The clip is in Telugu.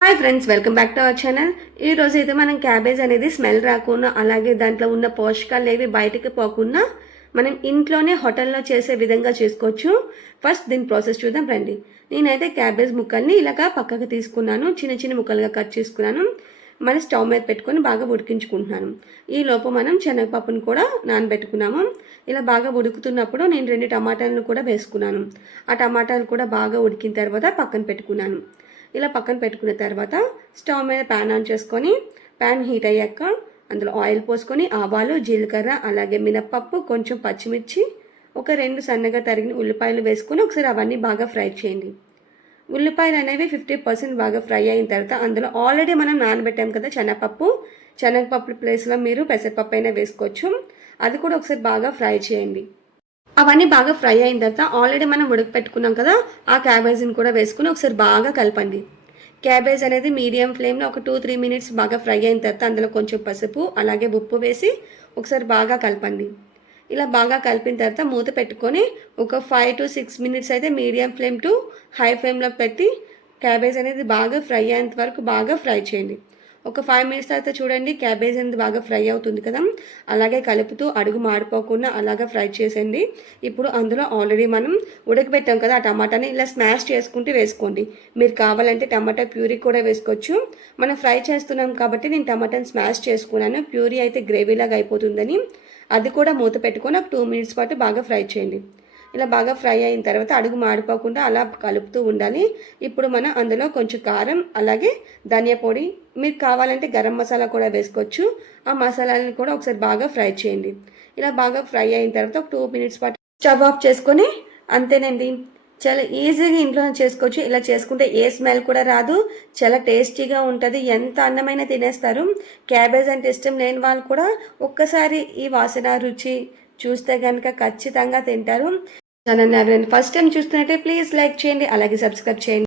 Hi friends, welcome back to our channel. ఈ రోజు అయితే మనం క్యాబేజ్ అనేది స్మెల్ రాకుండా, అలాగే దాంట్లో ఉన్న పోషకాలు ఏవి బయటికి పోకుండా మనం ఇంట్లోనే హోటల్లో చేసే విధంగా చేసుకోవచ్చు. ఫస్ట్ దీని ప్రాసెస్ చూద్దాం రండి. నేనైతే క్యాబేజ్ ముక్కల్ని ఇలాగా పక్కకు తీసుకున్నాను, చిన్న చిన్న ముక్కలుగా కట్ చేసుకున్నాను. మన స్టవ్ మీద పెట్టుకొని బాగా ఉడికించుకుంటున్నాను. ఈ లోపు మనం శనగపప్పును కూడా నానబెట్టుకున్నాము. ఇలా బాగా ఉడుకుతున్నప్పుడు నేను 2 టమాటాలను కూడా వేసుకున్నాను. ఆ టమాటాలు కూడా బాగా ఉడికిన తర్వాత పక్కన పెట్టుకున్నాను. ఇలా పక్కన పెట్టుకున్న తర్వాత స్టవ్ మీద ప్యాన్ ఆన్ చేసుకొని, ప్యాన్ హీట్ అయ్యాక అందులో ఆయిల్ పోసుకొని ఆవాలు, జీలకర్ర, అలాగే మినప్పప్పు, కొంచెం పచ్చిమిర్చి, ఒక 2 సన్నగా తరిగిన ఉల్లిపాయలు వేసుకొని ఒకసారి అవన్నీ బాగా ఫ్రై చేయండి. ఉల్లిపాయలు అనేవి 50% బాగా ఫ్రై అయిన తర్వాత అందులో ఆల్రెడీ మనం నానబెట్టాం కదా శనగపప్పు ప్లేస్లో మీరు పెసరపప్పు అయినా వేసుకోవచ్చు. అది కూడా ఒకసారి బాగా ఫ్రై చేయండి. అవన్నీ బాగా ఫ్రై అయిన తర్వాత ఆల్రెడీ మనం ఉడకపెట్టుకున్నాం కదా, ఆ క్యాబేజీని కూడా వేసుకుని ఒకసారి బాగా కలపండి. క్యాబేజ్ అనేది మీడియం ఫ్లేమ్లో ఒక 2-3 మినిట్స్ బాగా ఫ్రై అయిన తర్వాత అందులో కొంచెం పసుపు, అలాగే ఉప్పు వేసి ఒకసారి బాగా కలపండి. ఇలా బాగా కలిపిన తర్వాత మూత పెట్టుకొని ఒక 5-6 మినిట్స్ అయితే మీడియం ఫ్లేమ్ టు హై ఫ్లేమ్లో పెట్టి క్యాబేజ్ అనేది బాగా ఫ్రై అయ్యేంత వరకు బాగా ఫ్రై చేయండి. ఒక 5 మినిట్స్ తర్వాత చూడండి, క్యాబేజ్ అనేది బాగా ఫ్రై అవుతుంది కదా, అలాగే కలుపుతూ అడుగు మాడిపోకుండా అలాగా ఫ్రై చేసేయండి. ఇప్పుడు అందులో ఆల్రెడీ మనం ఉడకబెట్టాం కదా, ఆ టమాటాని ఇలా స్మాష్ చేసుకుంటూ వేసుకోండి. మీరు కావాలంటే టమాటా ప్యూరీ కూడా వేసుకోవచ్చు. మనం ఫ్రై చేస్తున్నాం కాబట్టి నేను టమాటాని స్మాష్ చేసుకున్నాను. ప్యూరీ అయితే గ్రేవీలాగా అయిపోతుందని అది కూడా మూత పెట్టుకొని ఒక 2 మినిట్స్ పాటు బాగా ఫ్రై చేయండి. ఇలా బాగా ఫ్రై అయిన తర్వాత అడుగు మాడిపోకుండా అలా కలుపుతూ ఉండాలి. ఇప్పుడు మనం అందులో కొంచెం కారం, అలాగే ధనియా పొడి, మీరు కావాలంటే గరం మసాలా కూడా వేసుకోవచ్చు. ఆ మసాలాలను కూడా ఒకసారి బాగా ఫ్రై చేయండి. ఇలా బాగా ఫ్రై అయిన తర్వాత ఒక 2 మినిట్స్ పాటు స్టవ్ ఆఫ్ చేసుకొని అంతేనండి. చాలా ఈజీగా ఇంట్లోనే చేసుకోవచ్చు. ఇలా చేసుకుంటే ఏ స్మెల్ కూడా రాదు, చాలా టేస్టీగా ఉంటుంది. ఎంత అన్నమైనా తినేస్తారు. క్యాబేజ్ అంటే ఇష్టం లేని వాళ్ళు కూడా ఒక్కసారి ఈ వాసన రుచి చూస్తే కనుక ఖచ్చితంగా తింటారు. ఛానల్ని ఎవరైనా ఫస్ట్ టైం చూస్తున్నట్టే ప్లీజ్ లైక్ చేయండి, అలాగే సబ్స్క్రైబ్ చేయండి.